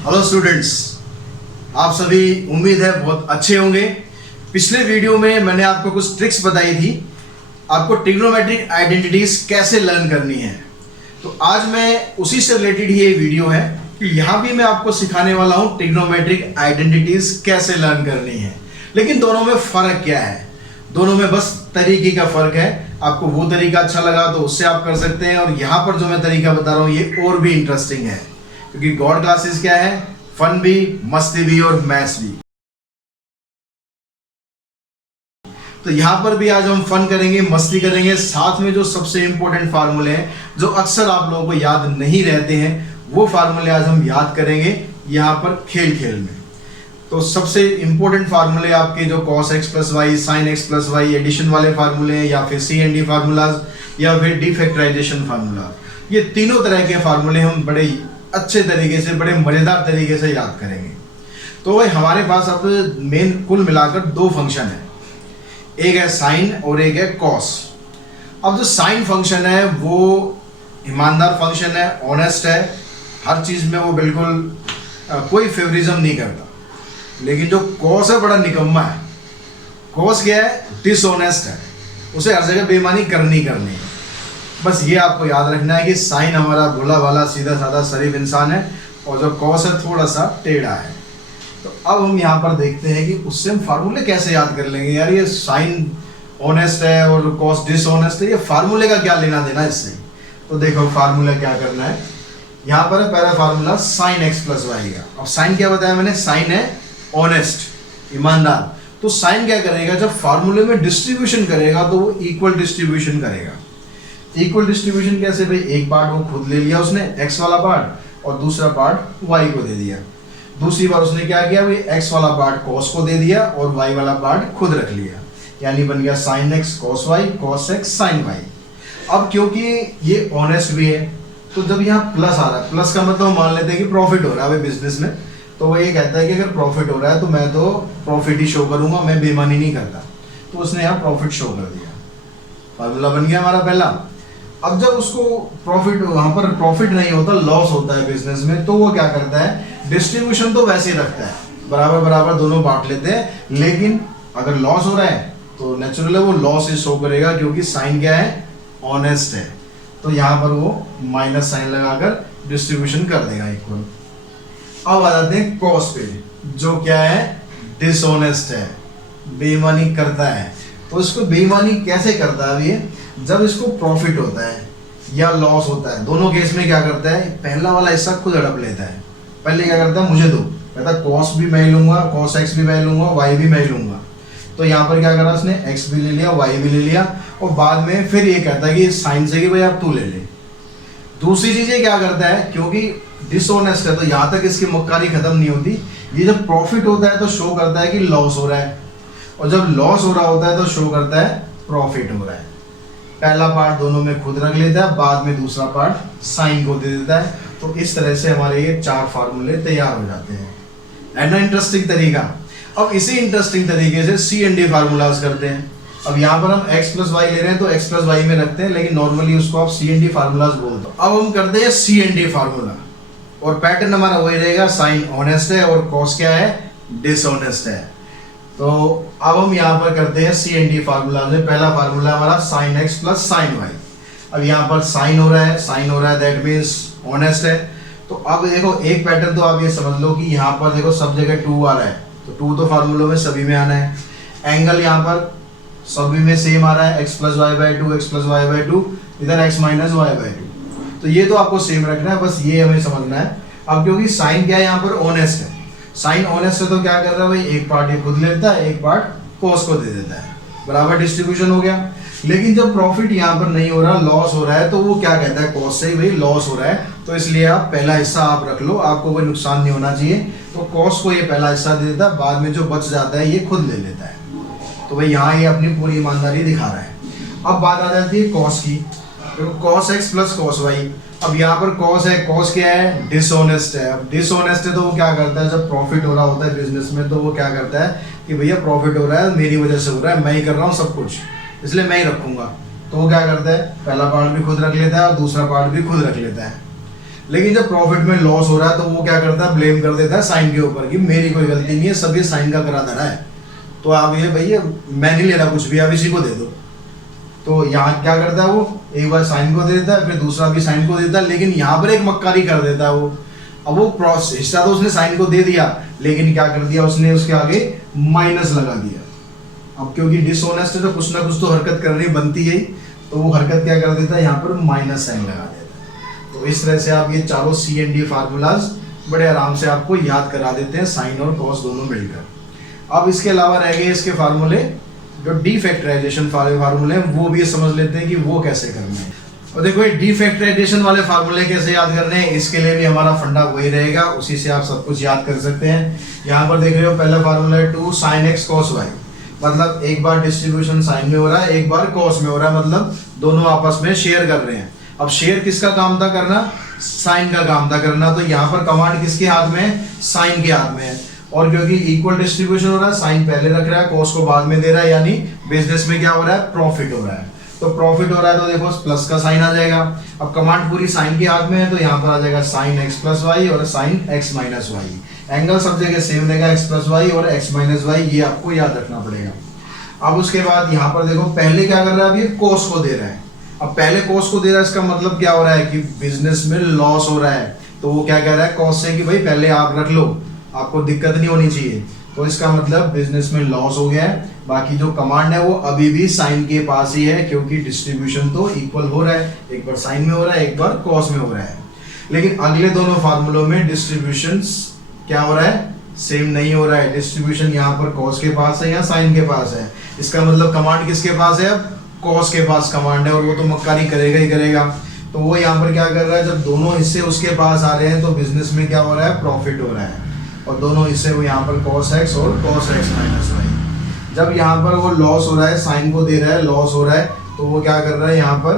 Hello students, आप सभी उम्मीद है बहुत अच्छे होंगे। पिछले वीडियो में मैंने आपको कुछ ट्रिक्स बताई थी, आपको ट्रिग्नोमेट्रिक आइडेंटिटीज कैसे लर्न करनी है। तो आज मैं उसी से रिलेटेड ही ये वीडियो है कि यहाँ भी मैं आपको सिखाने वाला हूँ ट्रिग्नोमेट्रिक आइडेंटिटीज कैसे लर्न करनी है। लेकिन दोनों में फ़र्क क्या है? दोनों में बस तरीके का फ़र्क है। आपको वो तरीका अच्छा लगा तो उससे आप कर सकते हैं, और यहाँ पर जो मैं तरीका बता रहा हूँ ये और भी इंटरेस्टिंग है, क्योंकि गॉड क्लासेस क्या है? फन भी, मस्ती भी और मैथ्स भी। तो यहाँ पर भी आज हम फन करेंगे, मस्ती करेंगे, साथ में जो सबसे इंपॉर्टेंट फार्मूले हैं जो अक्सर आप लोगों को याद नहीं रहते हैं, वो फार्मूले आज हम याद करेंगे यहाँ पर खेल खेल में। तो सबसे इंपॉर्टेंट फार्मूले आपके जो cos x plus Y, sine x plus Y, addition वाले फार्मूले हैं, या फिर CND फार्मूलाज, या फिर डिफैक्टराइजेशन फार्मूला, ये तीनों तरह के फार्मूले हम बड़े अच्छे तरीके से, बड़े मज़ेदार तरीके से याद करेंगे। तो भाई हमारे पास अब मेन कुल मिलाकर दो फंक्शन है, एक है साइन और एक है कॉस। अब जो साइन फंक्शन है वो ईमानदार फंक्शन है, ऑनेस्ट है, हर चीज़ में वो बिल्कुल कोई फेवरिज्म नहीं करता। लेकिन जो कॉस है बड़ा निकम्मा है। कॉस क्या है? डिसऑनेस्ट है, उसे हर जगह बेईमानी करनी है। बस ये आपको याद रखना है कि साइन हमारा भोला भाला सीधा साधा शरीफ इंसान है, और जो कॉस है थोड़ा सा टेढ़ा है। तो अब हम यहाँ पर देखते हैं कि उससे हम फार्मूले कैसे याद कर लेंगे। यार ये साइन ऑनेस्ट है और कॉस डिसऑनेस्ट है, ये फार्मूले का क्या लेना देना इससे? तो देखो फार्मूला क्या करना है। यहाँ पर है पहला formula sine x plus Y का। अब साइन क्या बताया मैंने? साइन है ऑनेस्ट, ईमानदार। तो साइन क्या करेगा? जब फार्मूले में डिस्ट्रीब्यूशन करेगा तो वो इक्वल डिस्ट्रीब्यूशन करेगा। इक्वल डिस्ट्रीब्यूशन कैसे भाई? एक पार्ट वो खुद ले लिया उसने, x वाला पार्ट, और दूसरा पार्ट y को दे दिया। दूसरी बार उसने क्या किया भाई? x वाला पार्ट cos को दे दिया और y वाला पार्ट खुद रख लिया, यानी बन गया sin x cos y, cos x sin y। अब क्योंकि ये ऑनेस्ट भी है, तो जब यहाँ प्लस आ रहा है, प्लस का मतलब मान लेते हैं कि प्रॉफिट हो रहा है बिजनेस में, तो वो ये कहता है कि अगर प्रॉफिट हो रहा है तो मैं तो प्रॉफिट ही शो करूंगा, मैं बेईमानी नहीं करता। तो उसने यहाँ प्रॉफिट शो कर दिया, फार्मूला बन गया हमारा पहला। अब जब उसको प्रॉफिट, वहां पर प्रॉफिट नहीं होता, लॉस होता है बिजनेस में, तो वो क्या करता है? डिस्ट्रीब्यूशन तो वैसे ही रखता है, बराबर बराबर दोनों बांट लेते हैं। लेकिन अगर लॉस हो रहा है तो नेचुरल है वो लॉस ही शो करेगा, क्योंकि साइन क्या है? ऑनेस्ट है। तो यहाँ पर वो माइनस साइन लगाकर डिस्ट्रीब्यूशन कर देगा इक्वल। अब आ जाते हैं कॉस पे, जो क्या है? डिसऑनेस्ट है, बेईमानी करता है। तो इसको बेईमानी कैसे करता है? ये जब इसको प्रॉफिट होता है या लॉस होता है, दोनों केस में क्या करता है? पहला वाला हिस्सा खुद हड़प लेता है। पहले क्या करता है? मुझे दो, कहता है कॉस भी मैं लूंगा, कॉस एक्स भी मैं लूंगा, वाई भी मैं लूंगा। तो यहाँ पर क्या करा उसने? एक्स भी ले लिया, वाई भी ले लिया, और बाद में फिर ये कहता है कि साइन से कि भाई आप तू ले ले। दूसरी चीज ये क्या करता है? क्योंकि डिसऑनेस्ट है तो यहाँ तक इसकी मक्कारी खत्म नहीं होती। ये जब प्रॉफिट होता है तो शो करता है कि लॉस हो रहा है, और जब लॉस हो रहा होता है तो शो करता है प्रॉफिट हो रहा है। पहला पार्ट दोनों में खुद रख लेता है, बाद में दूसरा पार्ट साइन को दे देता है। तो इस तरह से हमारे ये चार फार्मूले तैयार हो जाते हैं। है ना इंटरेस्टिंग तरीका? अब इसी इंटरेस्टिंग तरीके से CND फार्मूलाज करते हैं। अब यहाँ पर हम x प्लस वाई ले रहे हैं तो x प्लस वाई में रखते हैं, लेकिन नॉर्मली उसको आप CND फार्मूलाज बोलते हो। अब हम करते हैं CND फार्मूला, और पैटर्न हमारा वही रहेगा, साइन ऑनेस्ट है और कॉस क्या है? डिसऑनेस्ट है। तो अब हम यहाँ पर करते हैं CND फार्मूला में। पहला फार्मूला हमारा sine x plus sine Y. अब यहाँ पर साइन हो रहा है, दैट मीन्स ऑनेस्ट है। तो अब देखो एक पैटर्न तो आप ये समझ लो कि यहाँ पर देखो सब जगह 2 आ रहा है, तो 2 तो फार्मूलों में सभी में आना है। एंगल यहाँ पर सभी में सेम आ रहा है, x plus Y by two, X plus Y by two, इधर x minus Y by two. तो ये तो आपको सेम रखना है, बस ये हमें समझना है। अब क्योंकि साइन क्या है? यहाँ पर ऑनेस्ट है। साइन ऑनेस्ट है तो क्या कर रहा है भाई? एक पार्ट ये खुद लेता है, एक पार्ट कॉस को दे देता है, बराबर डिस्ट्रीब्यूशन हो गया। लेकिन जब प्रॉफिट यहाँ पर नहीं हो रहा, लॉस हो रहा है, तो वो क्या कहता है? कॉस से ही भाई लॉस हो रहा है, तो इसलिए आप पहला हिस्सा आप रख लो, आपको कोई नुकसान नहीं होना चाहिए। तो कॉस को ये पहला हिस्सा दे देता है, बाद में जो बच जाता है ये खुद ले लेता है। तो भाई यहाँ ये अपनी पूरी ईमानदारी दिखा रहा है। अब बात आ जाती है कॉस की। देखो cos X plus cos Y. अब यहाँ पर कॉस है, कॉस क्या है? डिसऑनेस्ट है। अब डिसऑनेस्ट है तो वो क्या करता है? जब प्रॉफिट हो रहा होता है बिजनेस में, तो वो क्या करता है कि भैया प्रॉफिट हो रहा है, मेरी वजह से हो रहा है, मैं ही कर रहा हूँ सब कुछ, इसलिए मैं ही रखूंगा। तो वो क्या करता है? पहला पार्ट भी खुद रख लेता है और दूसरा पार्ट भी खुद रख लेता है। लेकिन जब प्रॉफिट में लॉस हो रहा है तो वो क्या करता है, ब्लेम कर देता है साइन के ऊपर कि मेरी कोई गलती नहीं है, सब ये साइन का करा धरा है, तो आप ये भैया मैं नहीं ले रहा कुछ भी, आप इसी को दे दो। तो यहाँ क्या करता है वो, एक बार साइन को दे देता है, फिर दूसरा भी साइन को देता है, लेकिन यहाँ पर एक मक्कारी कर देता है वो। अब वो हिस्सा तो उसने साइन को दे दिया, लेकिन क्या कर दिया उसने, उसके आगे माइनस लगा दिया। अब क्योंकि डिसऑनेस्ट है तो कुछ ना कुछ तो हरकत करनी बनती है, तो वो हरकत क्या कर देता है, यहाँ पर माइनस साइन लगा देता है। तो इस तरह से आप ये चारों CND फार्मूलाज बड़े आराम से आपको याद करा देते हैं, साइन और कॉस दोनों मिलकर। अब इसके अलावा रह गए इसके फार्मूले, जो डीफैक्टराइजेशन फार्मूले हैं वो भी समझ लेते हैं कि वो कैसे करने हैं। और देखो ये डीफैक्टराइजेशन वाले फार्मूले कैसे याद करने हैं, इसके लिए भी हमारा फंडा वही रहेगा, उसी से आप सब कुछ याद कर सकते हैं। यहाँ पर देख रहे हो पहला फार्मूला है 2 sin x cos y, मतलब एक बार डिस्ट्रीब्यूशन साइन में हो रहा है, एक बार कॉस में हो रहा है, मतलब दोनों आपस में शेयर कर रहे हैं। अब शेयर किसका काम था करना, साइन का काम था करना, तो यहाँ पर कमांड किसके हाथ में है, साइन के हाथ में है। और क्योंकि इक्वल डिस्ट्रीब्यूशन हो रहा है, साइन पहले रख रहा है, कॉस को बाद में दे रहा है, यानी बिजनेस में क्या हो रहा है, प्रॉफिट हो रहा है। तो प्रॉफिट हो रहा है तो देखो प्लस का साइन आ जाएगा। अब कमांड पूरी साइन के हाथ में है, तो यहाँ पर आ जाएगा साइन x प्लस वाई और sine x minus Y. Angle सब जगह सेम रहेगा, x प्लस वाई और x माइनस वाई, ये आपको याद रखना पड़ेगा। अब उसके बाद यहाँ पर देखो पहले क्या कर रहा है, अब ये कॉस को दे रहा है। अब पहले कॉस को दे रहा है, इसका मतलब क्या हो रहा है कि बिजनेस में लॉस हो रहा है, तो वो क्या कह रहा है कॉस से कि भाई पहले आप रख लो, आपको दिक्कत नहीं होनी चाहिए। तो इसका मतलब बिजनेस में लॉस हो गया है। बाकी जो कमांड है वो अभी भी साइन के पास ही है, क्योंकि डिस्ट्रीब्यूशन तो इक्वल हो रहा है, एक बार साइन में हो रहा है, एक बार कॉस में हो रहा है। लेकिन अगले दोनों फार्मूलों में डिस्ट्रीब्यूशन क्या हो रहा है, सेम नहीं हो रहा है। डिस्ट्रीब्यूशन यहाँ पर कॉस के पास है या साइन के पास है, इसका मतलब कमांड किसके पास है, अब कॉस के पास कमांड है, और वो तो मक्कारी करेगा ही करेगा। तो वो यहाँ पर क्या कर रहा है, जब दोनों हिस्से उसके पास आ रहे हैं तो बिजनेस में क्या हो रहा है, प्रॉफिट हो रहा है, और दोनों हिस्से वो यहाँ पर cos x और cos x माइनस वाई। जब यहाँ पर वो लॉस हो रहा है, साइन को दे रहा है, लॉस हो रहा है, तो वो क्या कर रहा है, यहाँ पर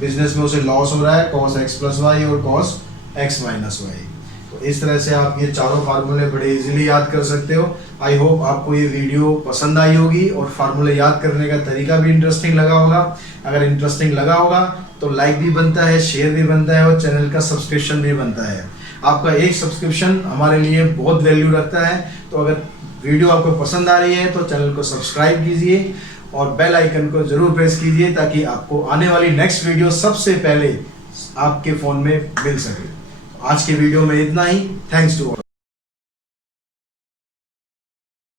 बिजनेस में उसे लॉस हो रहा है, cos x प्लस वाई और cos x माइनस वाई। तो इस तरह से आप ये चारों फार्मूले बड़े इजीली याद कर सकते हो। आई होप आपको ये वीडियो पसंद आई होगी और फार्मूले याद करने का तरीका भी इंटरेस्टिंग लगा होगा। अगर इंटरेस्टिंग लगा होगा तो लाइक भी बनता है, शेयर भी बनता है और चैनल का सब्सक्रिप्शन भी बनता है। आपका एक सब्सक्रिप्शन हमारे लिए बहुत वैल्यू रखता है। तो अगर वीडियो आपको पसंद आ रही है तो चैनल को सब्सक्राइब कीजिए और बेल आइकन को जरूर प्रेस कीजिए, ताकि आपको आने वाली नेक्स्ट वीडियो सबसे पहले आपके फ़ोन में मिल सके। आज के वीडियो में इतना ही। Thanks to all.